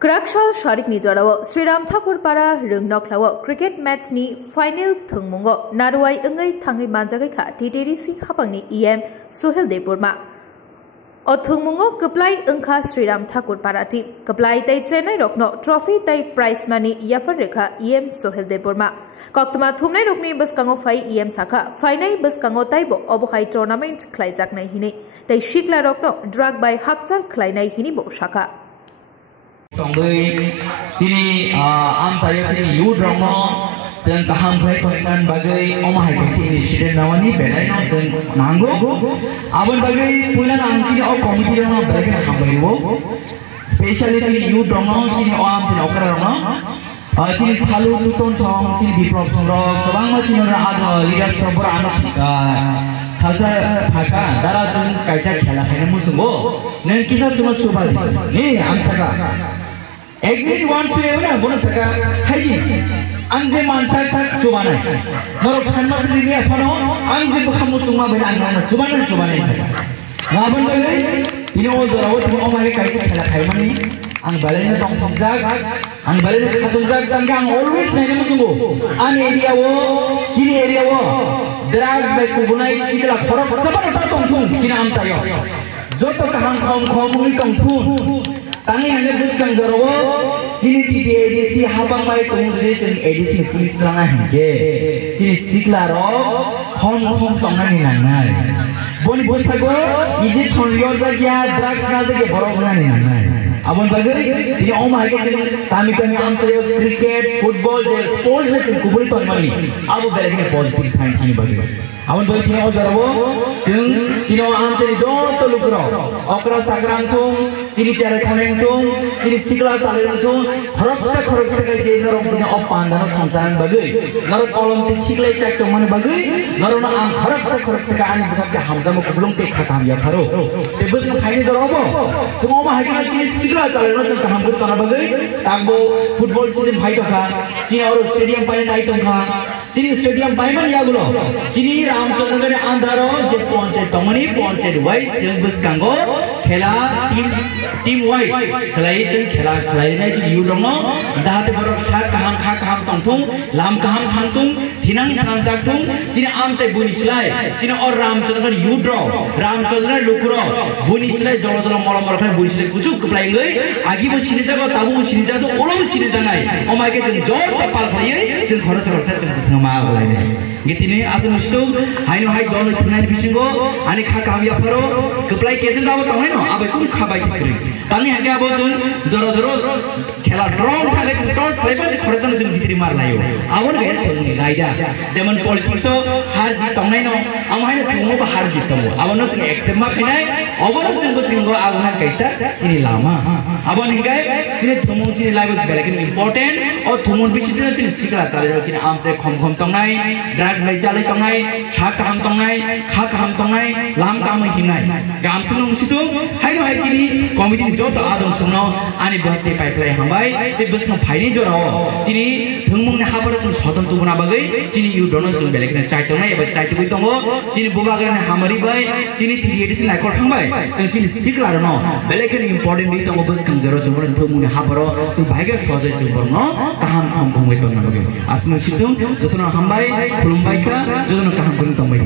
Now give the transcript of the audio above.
Krakshal Sharik Nijarawa, Sriram Thakur Para, Rungnoklawa, cricket match ni final Thungmungo, Narwai Ungai Tangi Manjagaka, TTDC Hapangni EM, Sohel Depurma. O Thungmungo, Kaplai Unka Sriram Thakur Parati, Kaplai Tai Chennai Rokno, Trophy Tai Prize Money, Yafareka, EM Sohel Depurma. Koktama Thumnai Rokni Buskango Fai EM Saka, Finai Buskango Taibo, Obohai Tournament, Klaijak Nahini. Tai Shikla Rokno, drag by Hakchal Klainai Hinibo Shaka. Tongdui sini am saya sini yu drama sen kaham play tournament bagai omah hai sini siden nawani belai no sen manggo abon bagai pulan am sini o committee drama bagai ham bagai specially sini yu drama sini am sini okra drama sini salu tuton song sini biprop song kebang ma sini ada leader sobor anak saja saka dara jun kaisa khela khaina musungo ne kisa chuma chuba ni am saka Agreed once to ever bonus Haji Anze Mansa Chubana Norok Sanmas Rinia Pano Anze Bukamusuma Ben Subana Chubana Raban Bale you know the road to Omari Kaisa Kaimani and Balena Tomzag and Balena Katumzag Tangang always Namusumo an area war Chini area war drugs by Kubunai Shikla Korok Sabata Tontum Sinam Tayo Joto Kaham Kom Tontum Tangi hanya buskan jarawo, sini TTADC habang mai tunggu jadi ADC polis langa hingga, sini siklaro, hong tongan ni nangai. Boni bosago, ije sonlior jaga, drugs na jaga borong ni nangai. Abon bagai, ini om harga jadi kami am sayo cricket, football, sports jadi kuburi tormani. Abu bereknya positive sign ini bagai. Abon bagai ini om jarawo, sini am jadi jauh telukro, okra sakrantung. Sini cara konengtung, sini sigla salirtung, khoroksa kai je norong sini opan dan samsaran bagai, norong kolom tikhiklai cek tuman bagai, norong am khoroksa ka ani bukan ke hamzah mo kubulung te khatam ya kharo. Tebus mo khaini jorobo, semua mah hajina sini sigla salirtung sini kaham bur kana bagai, tangbo football season bhai toka, sini aur stadium pai nai toka, sini stadium pai man ya gulo, sini Ramchandra ke andaro je ponche tomani ponche wise silbus kango, khela team wise khelai chen khelai nai chi yu dong no jahate borok shat kaham tongthung lam kaham thangtung thinang sanjak tung chini am sai bunislai chini or Ramchandra yu draw Ramchandra lukro bunislai jolo molo khane bunislai kuchuk kaplai ngai agi bo sini jago tabu bo sini jago olo bo sini jangai omai ke jeng jor ta pal khlai jeng khorsa jeng busang ma bolai ne gitini asun stu haino hai don thunai bisingo ani kaham ya paro kaplai ke jeng dawo tongai no abai kun khabai tikri Tangi hanya apa jeng zoro khela drone khale jeng toss lebar jeng khorsan jeng jitri mar layo awon gaya thungni laida jeman politics so har jit tongnai no amai na thungo ba har jit tongo awon no jeng accept ma khinai awon jeng busingo awon kaisa chini lama awon hingai chini thungo chini laibo belekin important o thungon bisi din chini sikla chale chini am se khom tongnai drugs bai chale tongnai sha kaham tongnai kha kaham tongnai lam kam hinai gam sunung situ hai chini committee joto adong suno ani bahte pipeline hambai te busma phaini jorao chini thungmung na hapara chung soton tubuna bagai chini yu dono chung belekna chaitong nai eba chaitoi tongo chini bubagra na hamari bai chini TDADC na kor thangbai chung chini sikla no belekna important bi tongo bus kam joro chung boran thungmung na haparo chung bhaiga sojai chung borno kaham bhongwai tong na bagai asnu situng jotona hambai khulumbai ka jotona kaham kun tongbai